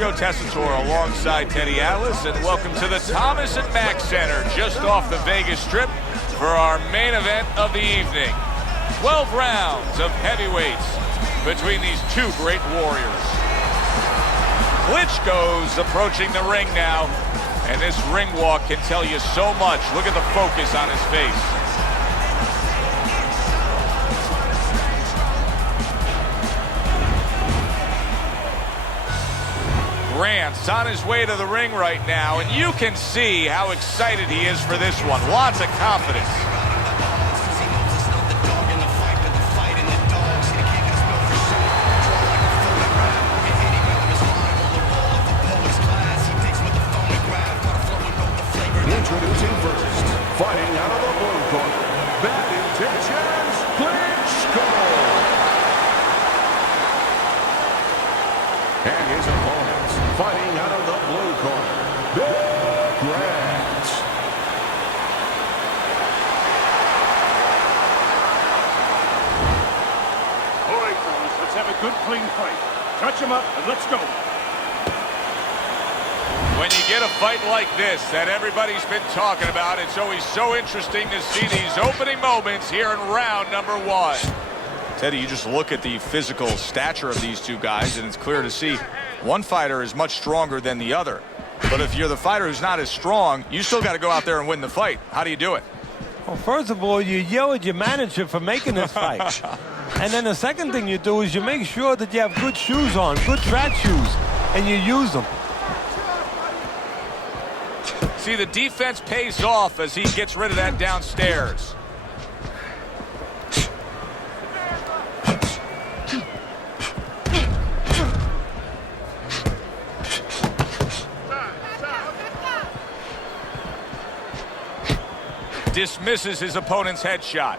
Joe Tessitore alongside Teddy Atlas, and welcome to the Thomas and Mack Center, just off the Vegas Strip, for our main event of the evening. 12 rounds of heavyweights between these two great warriors. Klitschko's approaching the ring now, and this ring walk can tell you so much. Look at the focus on his face. Grant's on his way to the ring right now, and you can see how excited he is for this one. Lots of confidence. Introducing first, fighting out of the blue corner, Bad Intentions, Klitschko. And his opponents, fighting out of the blue corner, Grant. All right, fellas, let's have a good, clean fight. Touch him up, and let's go. When you get a fight like this that everybody's been talking about, it's always so interesting to see these opening moments here in round number one. Teddy, you just look at the physical stature of these two guys, and it's clear to see one fighter is much stronger than the other. But if you're the fighter who's not as strong, you still got to go out there and win the fight. How do you do it? Well, first of all, you yell at your manager for making this fight. And then the second thing you do is you make sure that you have good shoes on, good track shoes, and you use them. See, the defense pays off as he gets rid of that downstairs. Dismisses his opponent's headshot.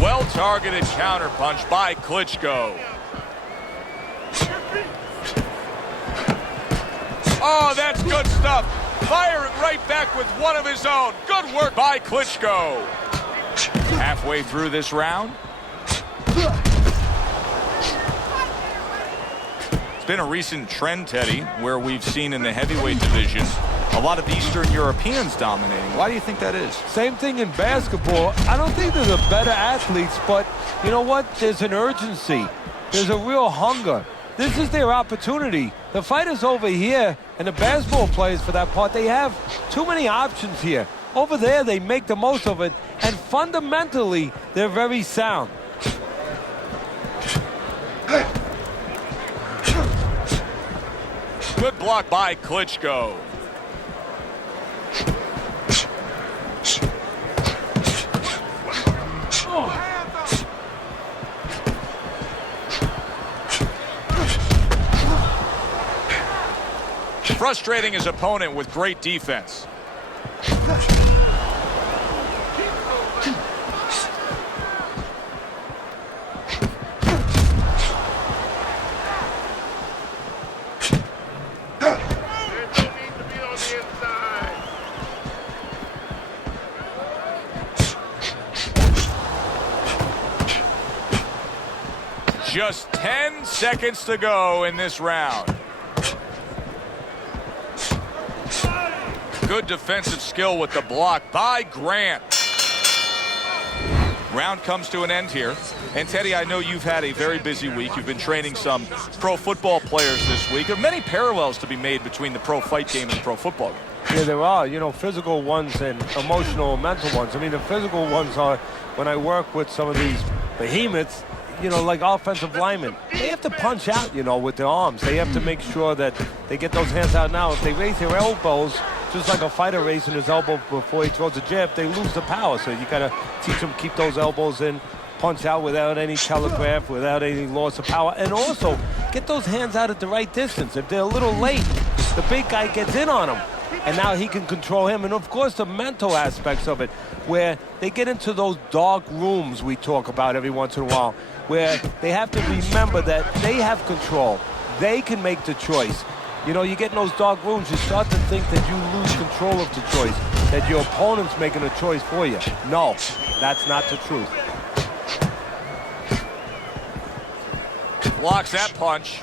Well-targeted counterpunch by Klitschko. Oh, that's good stuff. Firing right back with one of his own. Good work by Klitschko. Halfway through this round. It's been a recent trend, Teddy, where we've seen in the heavyweight division a lot of Eastern Europeans dominating. Why do you think that is? Same thing in basketball. I don't think they're the better athletes, but you know what? There's an urgency. There's a real hunger. This is their opportunity. The fighters over here and the basketball players, for that part, they have too many options here. Over there, they make the most of it, and fundamentally, they're very sound. Good block by Klitschko. Frustrating his opponent with great defense. Just 10 seconds to go in this round. Good defensive skill with the block by Grant. Round comes to an end here. And Teddy, I know you've had a very busy week. You've been training some pro football players this week. There are many parallels to be made between the pro fight game and the pro football game. Yeah, there are, you know, physical ones and emotional and mental ones. I mean, the physical ones are when I work with some of these behemoths, you know, like offensive linemen. They have to punch out, you know, with their arms. They have to make sure that they get those hands out now. If they raise their elbows, just like a fighter raising his elbow before he throws a jab, they lose the power. So you got to teach them keep those elbows in, punch out without any telegraph, without any loss of power, and also get those hands out at the right distance. If they're a little late, the big guy gets in on them. and now he can control him. And of course the mental aspects of it, where they get into those dark rooms we talk about every once in a while, where they have to remember that they have control. They can make the choice. You know, you get in those dark rooms, you start to think that you lose control of the choice, that your opponent's making a choice for you. No, that's not the truth. Blocks that punch.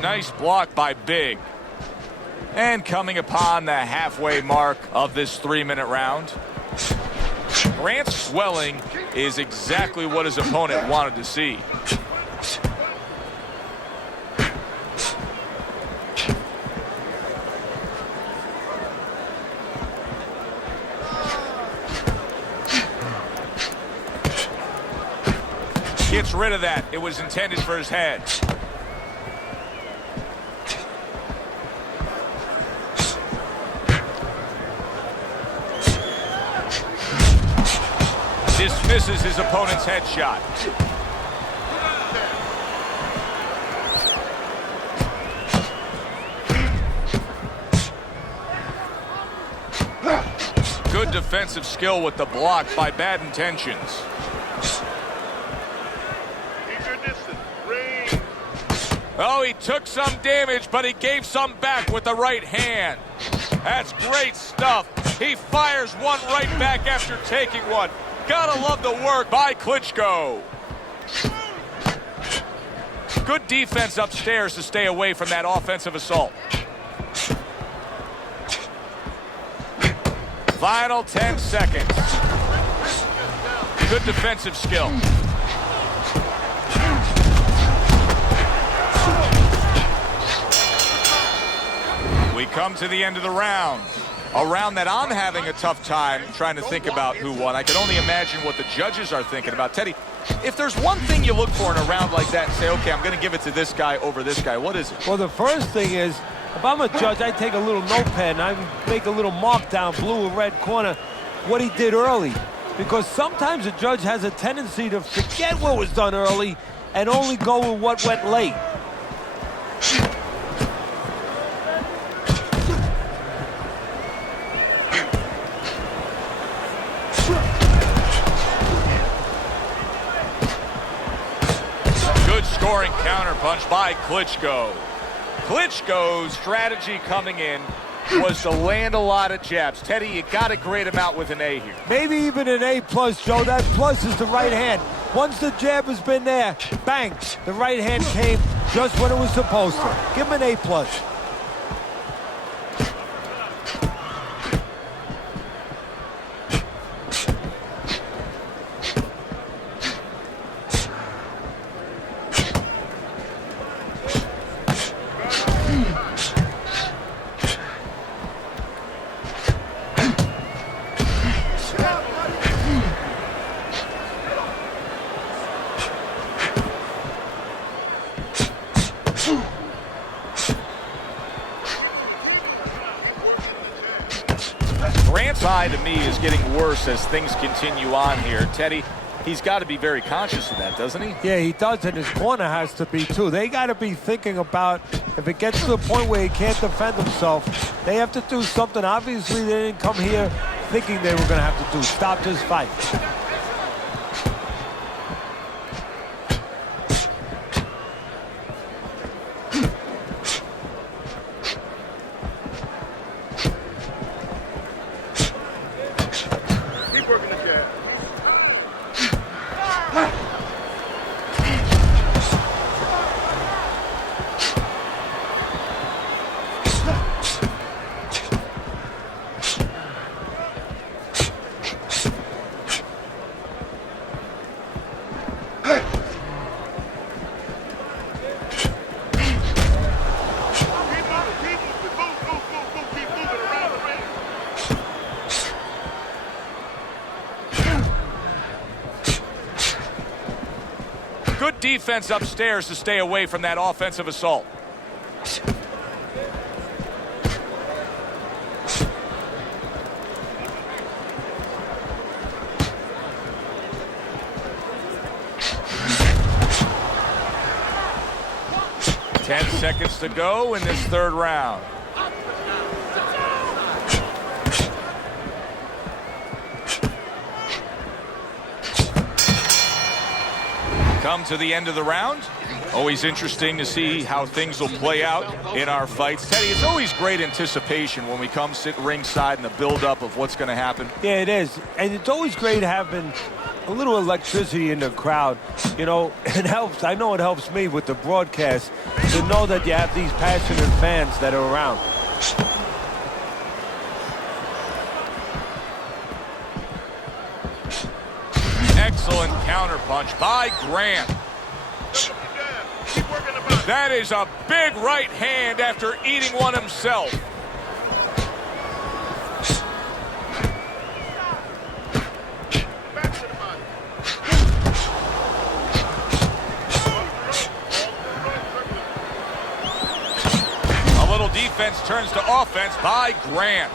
Nice block by Big. And coming upon the halfway mark of this 3-minute round, Grant's swelling is exactly what his opponent wanted to see. Gets rid of that. It was intended for his head. Dismisses his opponent's headshot. Good defensive skill with the block by Bad Intentions. Oh, he took some damage, but he gave some back with the right hand. That's great stuff. He fires one right back after taking one. Gotta love the work by Klitschko. Good defense upstairs to stay away from that offensive assault. Final 10 seconds. Good defensive skill. We come to the end of the round. A round that I'm having a tough time trying to think about who won. I can only imagine what the judges are thinking about. Teddy, if there's one thing you look for in a round like that and say, okay, I'm going to give it to this guy over this guy, what is it? Well, the first thing is, if I'm a judge, I take a little notepad and I make a little mark down, blue or red corner, what he did early. Because sometimes a judge has a tendency to forget what was done early and only go with what went late. Scoring counterpunch by Klitschko. Klitschko's strategy coming in was to land a lot of jabs. Teddy, you got to grade him out with an A here. Maybe even an A+, Joe. That plus is the right hand. Once the jab has been there, bang, the right hand came just when it was supposed to. Give him an A+. Grant's eye to me is getting worse as things continue on here. Teddy, he's got to be very conscious of that, doesn't he? Yeah, he does, and his corner has to be too. They got to be thinking about if it gets to the point where he can't defend himself, they have to do something. Obviously, they didn't come here thinking they were going to have to do. Stop this fight. Good defense upstairs to stay away from that offensive assault. Ten seconds to go in this third round. Come to the end of the round. Always interesting to see how things will play out in our fights. Teddy, it's always great anticipation when we come sit ringside and the build-up of what's going to happen. Yeah, it is. And it's always great having a little electricity in the crowd. You know, it helps. I know it helps me with the broadcast to know that you have these passionate fans that are around. Excellent counterpunch by Grant. That is a big right hand after eating one himself. A little defense turns to offense by Grant.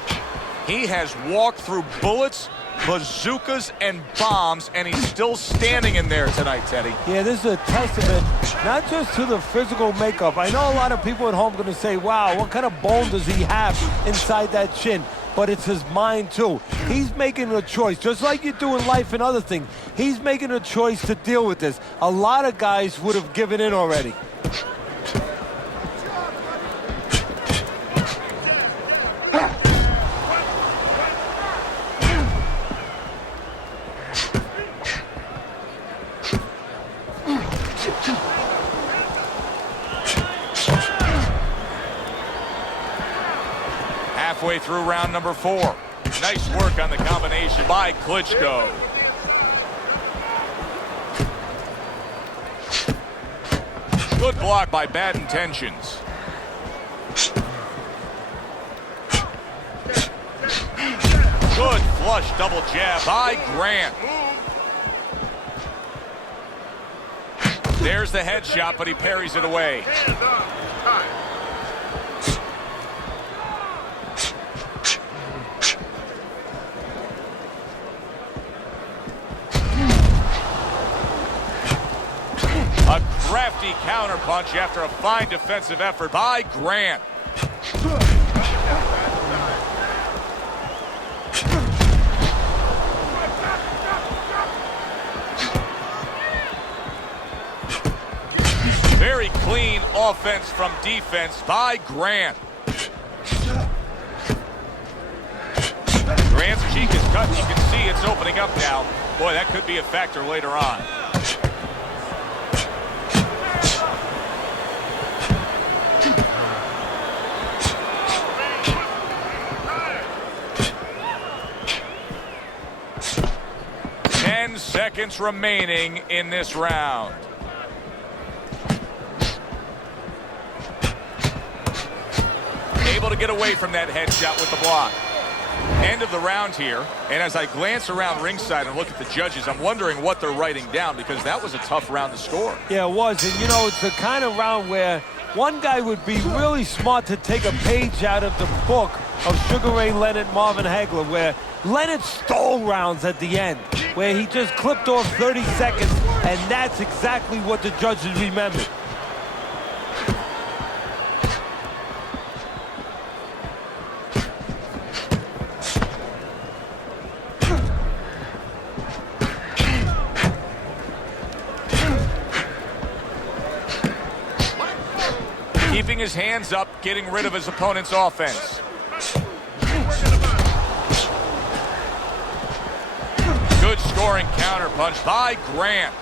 He has walked through bullets, bazookas, and bombs, and he's still standing in there tonight, Teddy. Yeah, this is a testament not just to the physical makeup. I know a lot of people at home are going to say, wow, what kind of bone does he have inside that chin? But it's his mind, too. He's making a choice, just like you do in life and other things. He's making a choice to deal with this. A lot of guys would have given in already. Halfway through round number 4. Nice work on the combination by Klitschko. Good block by Bad Intentions. Good flush double jab by Grant. There's the headshot, but he parries it away. A crafty counterpunch after a fine defensive effort by Grant. Very clean offense from defense by Grant. Grant's cheek is cut. You can see it's opening up now. Boy, that could be a factor later on. Seconds remaining in this round. Able to get away from that headshot with the block. End of the round here, and as I glance around ringside and look at the judges, I'm wondering what they're writing down, because that was a tough round to score. Yeah, it was, and you know, it's the kind of round where one guy would be really smart to take a page out of the book of Sugar Ray Leonard, Marvin Hagler, where Leonard stole rounds at the end, where he just clipped off 30 seconds, and that's exactly what the judges remembered. Keeping his hands up, getting rid of his opponent's offense. Good scoring counterpunch by Grant.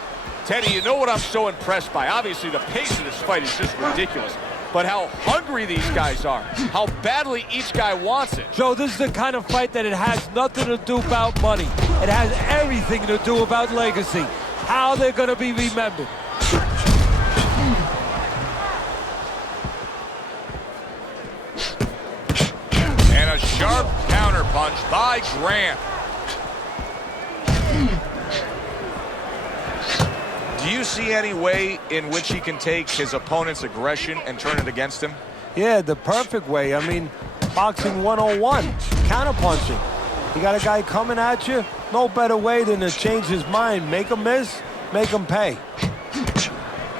Teddy, you know what I'm so impressed by? Obviously, the pace of this fight is just ridiculous. But how hungry these guys are. How badly each guy wants it. Joe, this is the kind of fight that it has nothing to do about money. It has everything to do about legacy. How they're going to be remembered. And a sharp counterpunch by Grant. Do you see any way in which he can take his opponent's aggression and turn it against him? Yeah, the perfect way. I mean, boxing 101, counterpunching. You got a guy coming at you, no better way than to change his mind. Make him miss, make him pay.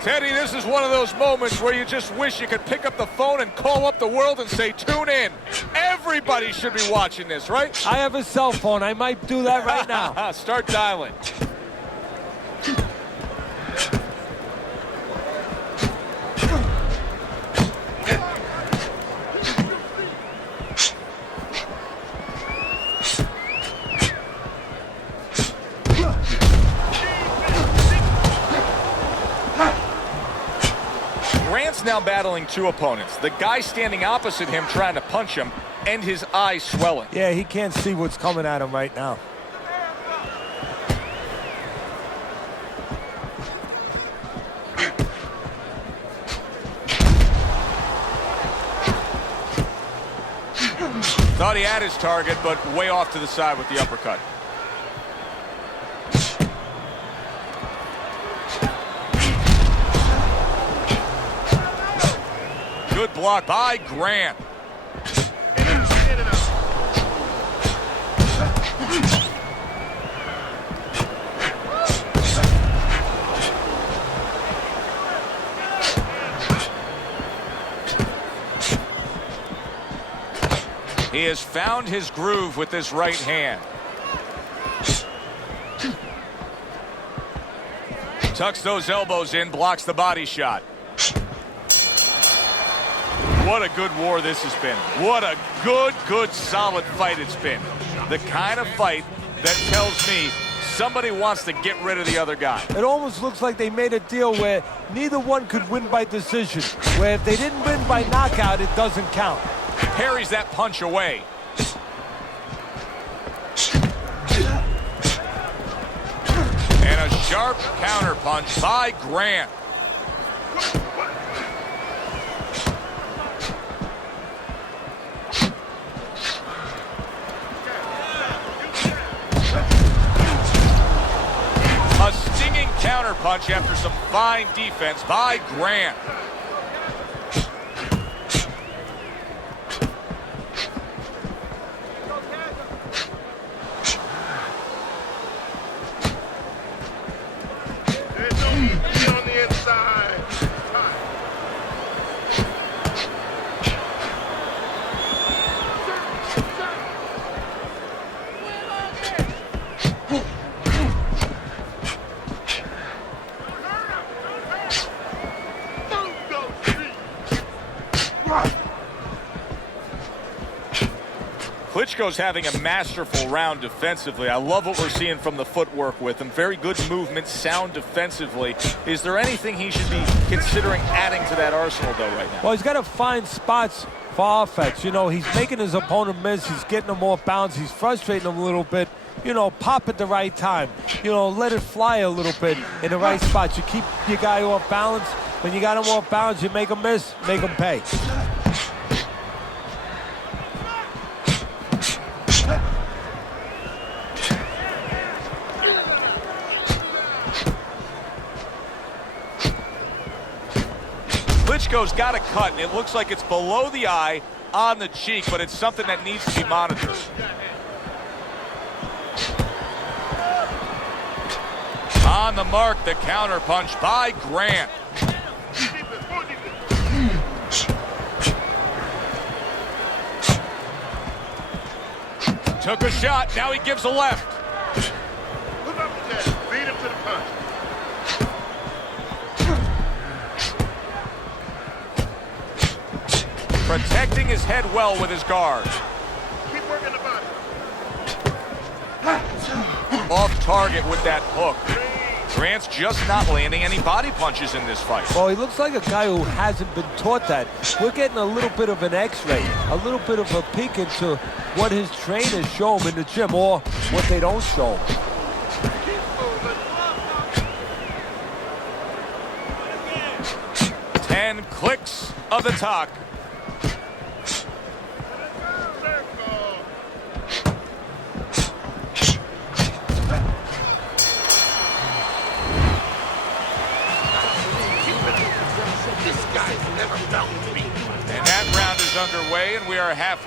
Teddy, this is one of those moments where you just wish you could pick up the phone and call up the world and say, tune in. Everybody should be watching this, right? I have a cell phone. I might do that right now. Start dialing. Grant's now battling two opponents. The guy standing opposite him trying to punch him, and his eyes swelling. Yeah, he can't see what's coming at him right now. Thought he had his target, but way off to the side with the uppercut. Good block by Grant. He has found his groove with this right hand. Tucks those elbows in, blocks the body shot. What a good war this has been. What a good, solid fight it's been. The kind of fight that tells me somebody wants to get rid of the other guy. It almost looks like they made a deal where neither one could win by decision. Where if they didn't win by knockout, it doesn't count. Parries that punch away. And a sharp counter punch by Grant. A stinging counter punch after some fine defense by Grant. Klitschko's having a masterful round defensively. I love what we're seeing from the footwork with him. Very good movement, sound defensively. Is there anything he should be considering adding to that arsenal, though, right now? Well, he's got to find spots for offense. You know, he's making his opponent miss. He's getting him off balance. He's frustrating him a little bit. You know, pop at the right time. You know, let it fly a little bit in the right spot. You keep your guy off balance. When you got him off balance, you make him miss, make him pay. Klitschko's got a cut, and it looks like it's below the eye on the cheek, but it's something that needs to be monitored. On the mark, the counter punch by Grant. Took a shot, now he gives a left. Look up the chest, beat him to the punch. Protecting his head well with his guard. Keep working the body. Off target with that hook. Grant's just not landing any body punches in this fight. Well, he looks like a guy who hasn't been taught that. We're getting a little bit of an x-ray, a little bit of a peek into what his trainers show him in the gym or what they don't show him. 10 clicks of the talk.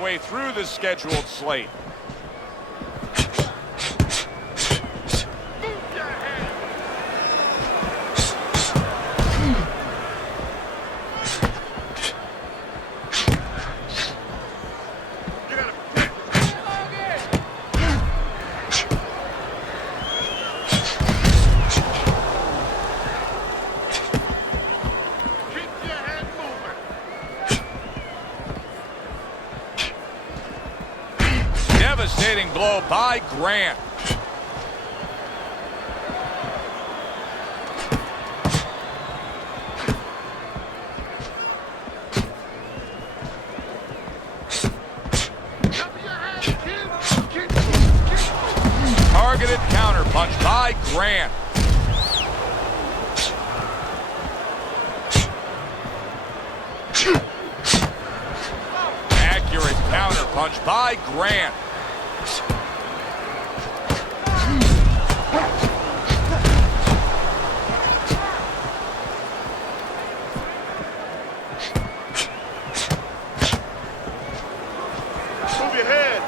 halfway through the scheduled slate. Devastating blow by Grant. Targeted counterpunch by Grant. Accurate counterpunch by Grant. Move your head.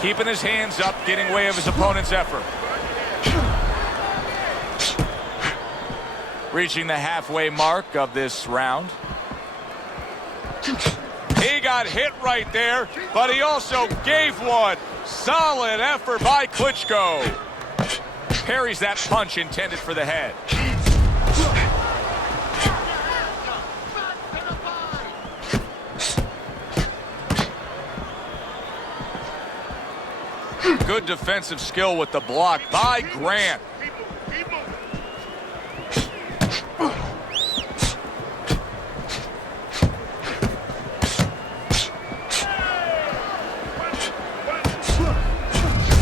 Keeping his hands up, getting way of his opponent's effort. Reaching the halfway mark of this round. He got hit right there, but he also gave one. Solid effort by Klitschko. Parries that punch intended for the head. Good defensive skill with the block by Grant.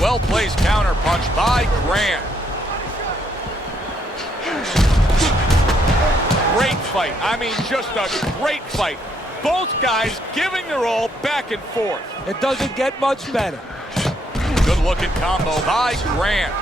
Well-placed counterpunch by Grant. Great fight. I mean, just a great fight. Both guys giving their all back and forth. It doesn't get much better. Good-looking combo by Grant.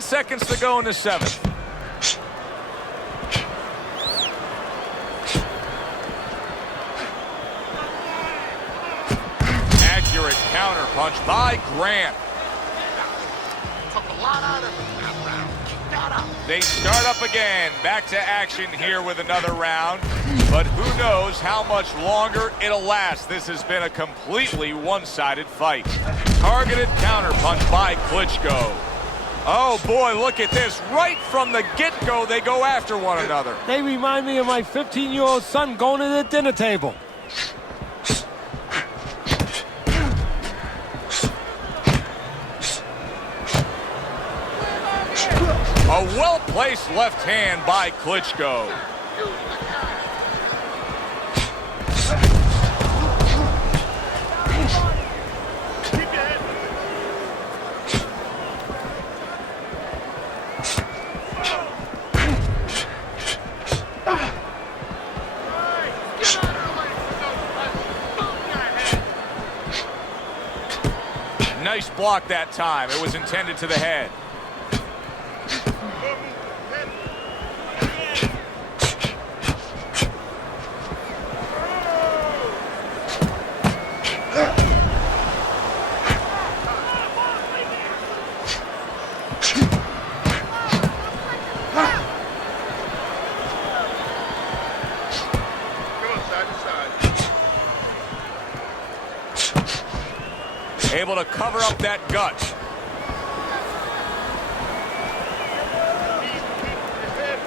Seconds to go in the seventh. Accurate counterpunch by Grant. They start up again. Back to action here with another round. But who knows how much longer it'll last. This has been a completely one-sided fight. Targeted counterpunch by Klitschko. Oh, boy, look at this. Right from the get-go, they go after one another. They remind me of my 15-year-old son going to the dinner table. A well-placed left hand by Klitschko. Nice block that time. It was intended to the head. Able to cover up that gut.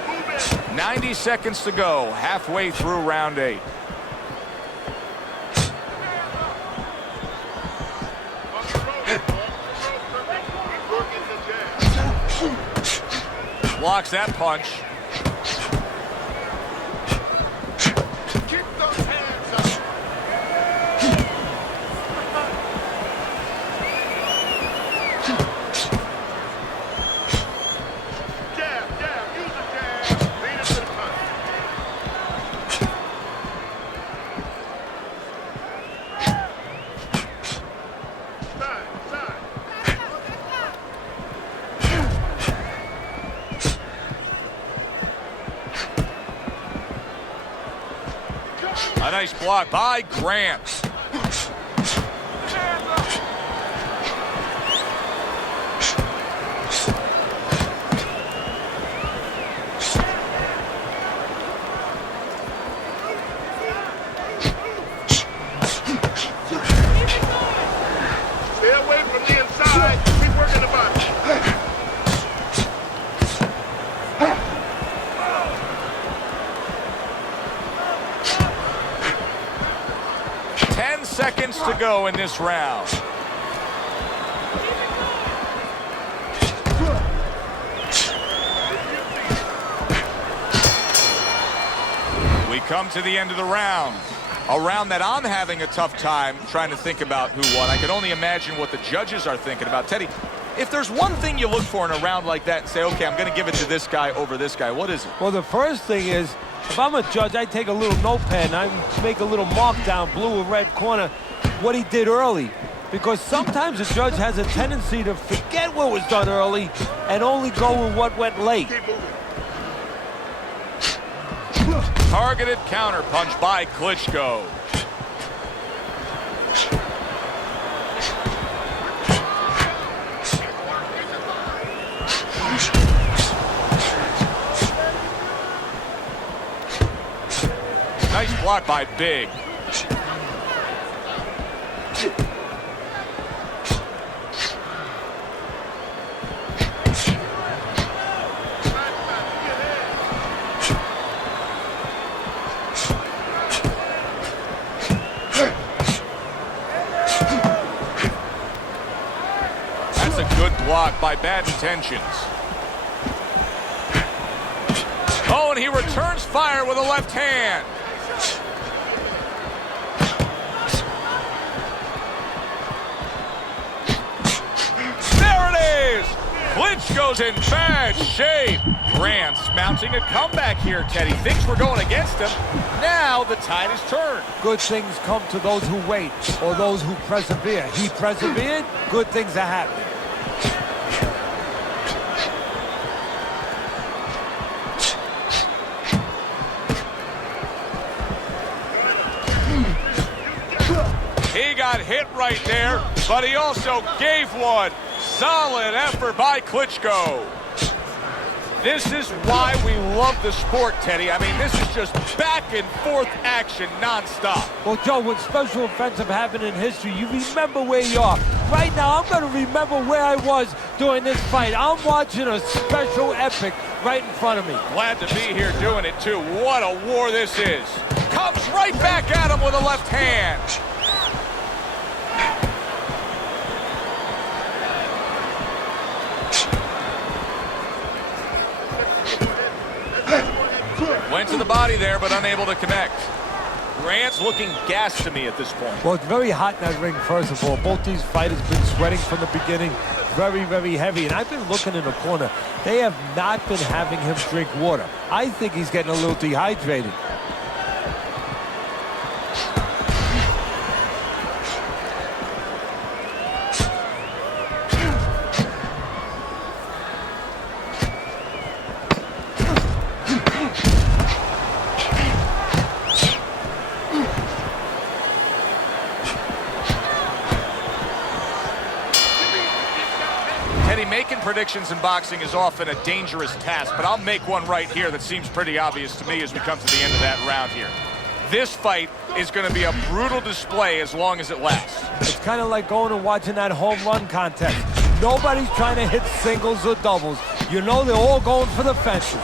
Move it. 90 seconds to go, halfway through round 8. Blocks that punch. Nice block by Grant. Stay away from the inside. Keep working the body. 10 seconds to go in this round. We come to the end of the round. A round that I'm having a tough time trying to think about who won. I can only imagine what the judges are thinking about. Teddy, if there's one thing you look for in a round like that and say, okay, I'm going to give it to this guy over this guy, what is it? Well, the first thing is, if I'm a judge, I take a little notepad and I make a little mark down, blue or red corner, what he did early. Because sometimes a judge has a tendency to forget what was done early and only go with what went late. Targeted counter punch by Klitschko. Nice block by Big. That's a good block by Bad Intentions. Oh, and he returns fire with a left hand. Klitschko's in bad shape. Grant's mounting a comeback here, Teddy. Things were going against him. Now the tide has turned. Good things come to those who wait or those who persevere. He persevered, good things are happening. He got hit right there, but he also gave one. Solid effort by Klitschko. This is why we love the sport, Teddy. I mean, this is just back and forth action nonstop. Well, Joe, when special events have happened in history, you remember where you are. Right now, I'm going to remember where I was during this fight. I'm watching a special epic right in front of me. Glad to be here doing it, too. What a war this is. Comes right back at him with a left hand. Went to the body there, but unable to connect. Grant's looking gassed to me at this point. Well, it's very hot in that ring, first of all. Both these fighters have been sweating from the beginning. Very, very heavy. And I've been looking in the corner. They have not been having him drink water. I think he's getting a little dehydrated. Making predictions in boxing is often a dangerous task, but I'll make one right here that seems pretty obvious to me as we come to the end of that round here. This fight is going to be a brutal display as long as it lasts. It's kind of like going and watching that home run contest. Nobody's trying to hit singles or doubles. You know they're all going for the fences.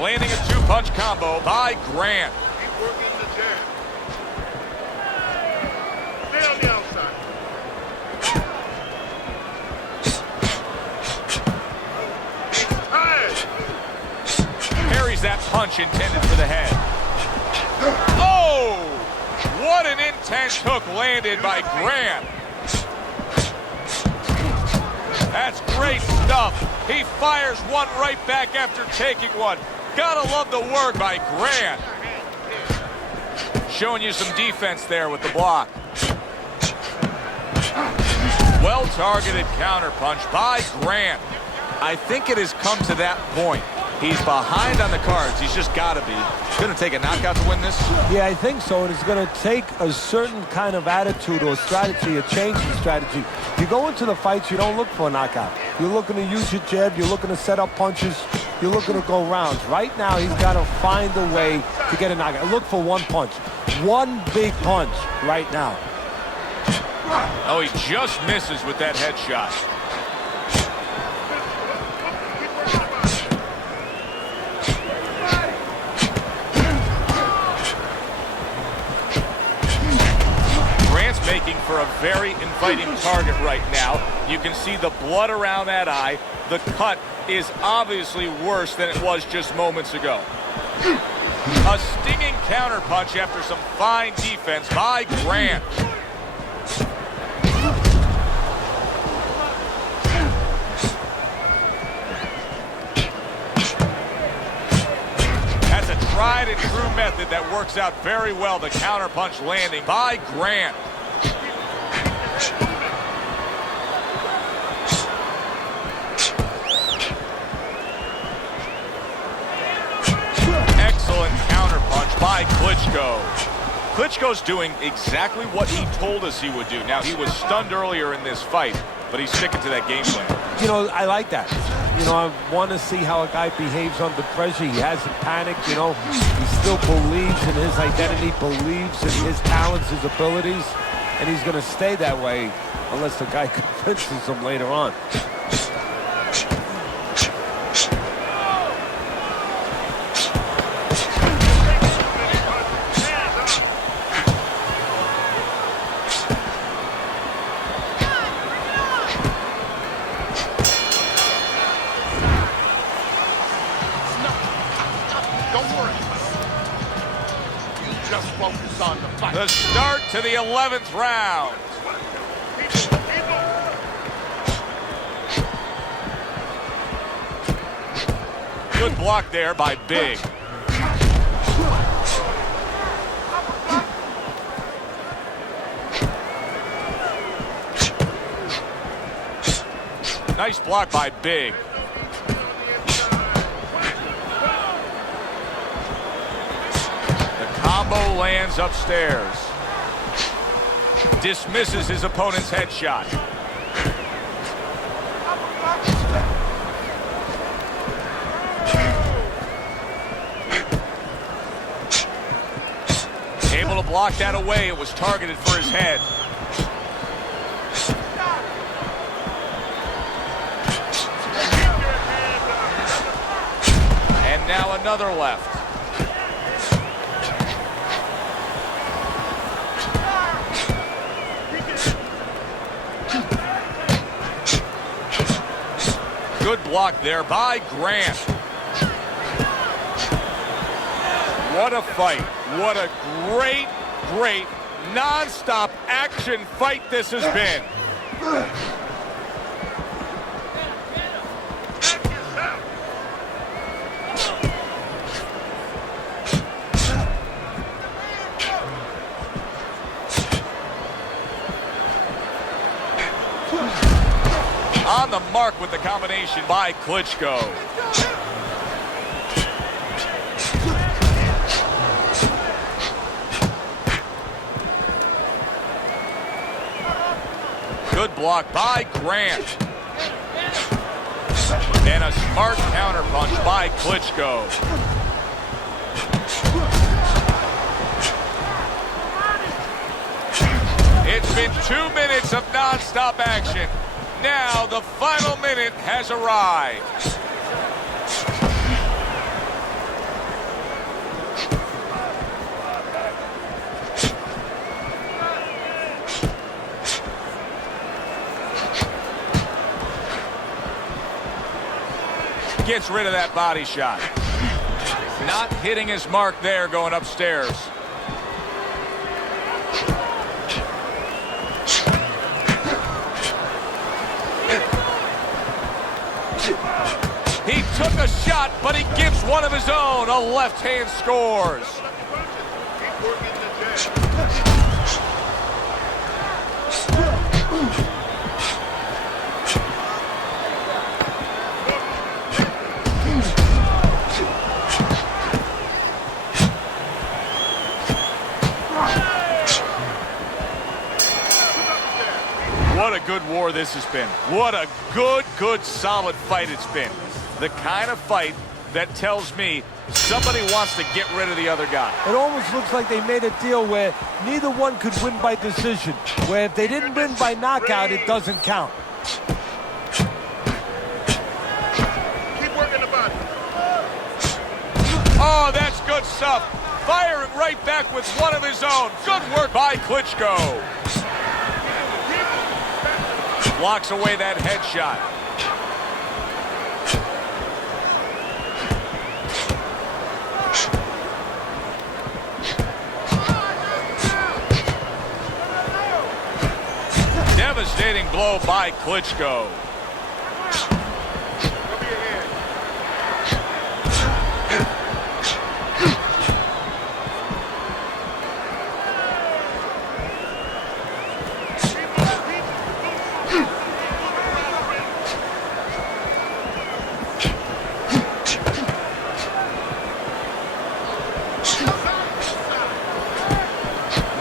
Landing a two-punch combo by Grant. Working the jab. Stay on the outside. Parries that punch intended for the head. Oh! What an intense hook landed by Grant. That's great stuff. He fires one right back after taking one. Gotta love the work by Grant. Showing you some defense there with the block. Well-targeted counterpunch by Grant. I think it has come to that point. He's behind on the cards. He's just got to be. He's going to take a knockout to win this? Yeah, I think so. And it's going to take a certain kind of attitude or strategy, a change in strategy. You go into the fights, you don't look for a knockout. You're looking to use your jab. You're looking to set up punches. You're looking to go rounds. Right now, he's got to find a way to get a knockout. Look for one punch. One big punch right now. Oh, he just misses with that headshot. Grant's making for a very inviting target right now. You can see the blood around that eye. The cut is obviously worse than it was just moments ago. A stinging counterpunch after some fine defense by Grant. That's a tried and true method that works out very well. The counterpunch landing by Grant. Counterpunch by Klitschko. Klitschko's doing exactly what he told us he would do. Now, he was stunned earlier in this fight, but he's sticking to that game plan. You know, I like that. You know, I want to see how a guy behaves under pressure. He hasn't panicked, you know. He still believes in his identity, believes in his talents, his abilities, and he's going to stay that way unless the guy convinces him later on. The start to the 11th round. Good block there by Big. Nice block by Big. Combo lands upstairs. Dismisses his opponent's headshot. Able to block that away. It was targeted for his head. And now another left. Good block there by Grant. What a fight. What a great, great, non-stop action fight this has been. On the mark with the combination by Klitschko. Good block by Grant. And a smart counterpunch by Klitschko. It's been 2 minutes of non-stop action. Now the final minute has arrived. Gets rid of that body shot. Not hitting his mark there going upstairs. He took a shot, but he gives one of his own. A left hand scores. good war this has been. What a good, solid fight it's been. The kind of fight that tells me somebody wants to get rid of the other guy. It almost looks like they made a deal where neither one could win by decision, where if they didn't win by knockout, it doesn't count. Keep working the body. Oh, that's good stuff. Firing right back with one of his own. Good work by Klitschko. Blocks away that headshot. Devastating blow by Klitschko.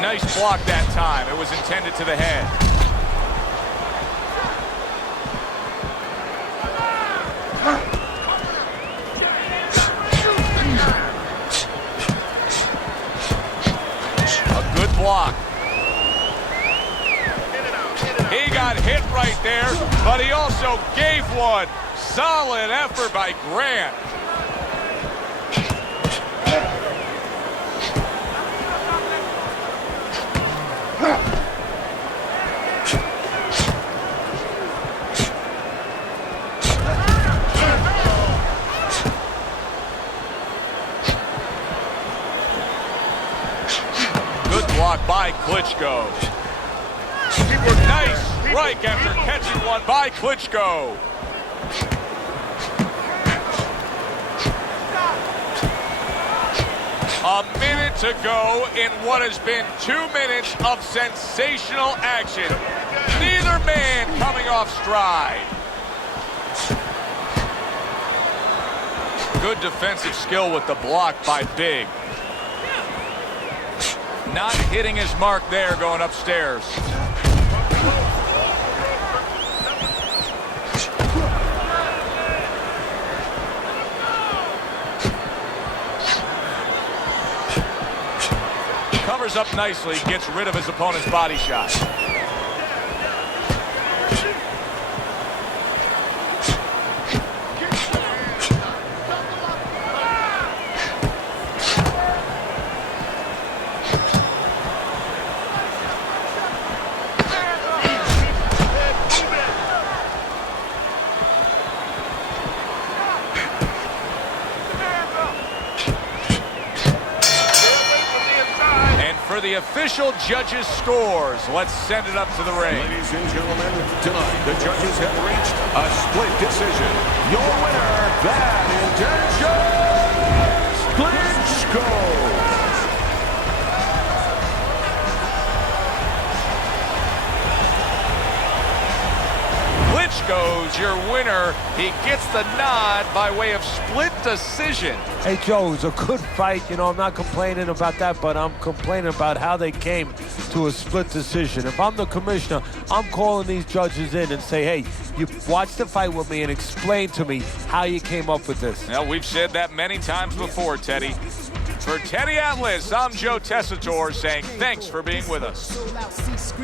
Nice block that time. It was intended to the head. A good block. He got hit right there, but he also gave one. Solid effort by Grant. Block by Klitschko. Nice strike after catching one by Klitschko. A minute to go in what has been 2 minutes of sensational action. Neither man coming off stride. Good defensive skill with the block by Big. Not hitting his mark there going upstairs. Covers up nicely, gets rid of his opponent's body shot. For the official judges' scores, let's send it up to the ring. Ladies and gentlemen, tonight the judges have reached a split decision. Your winner, that intentions, Klitschko. Klitschko's your winner. He gets the nod by way of split decision. Hey, Joe, it was a good fight. You know, I'm not complaining about that, but I'm complaining about how they came to a split decision. If I'm the commissioner, I'm calling these judges in and say, hey, you watch the fight with me and explain to me how you came up with this. Well, we've said that many times before, Teddy. For Teddy Atlas, I'm Joe Tessitore saying thanks for being with us.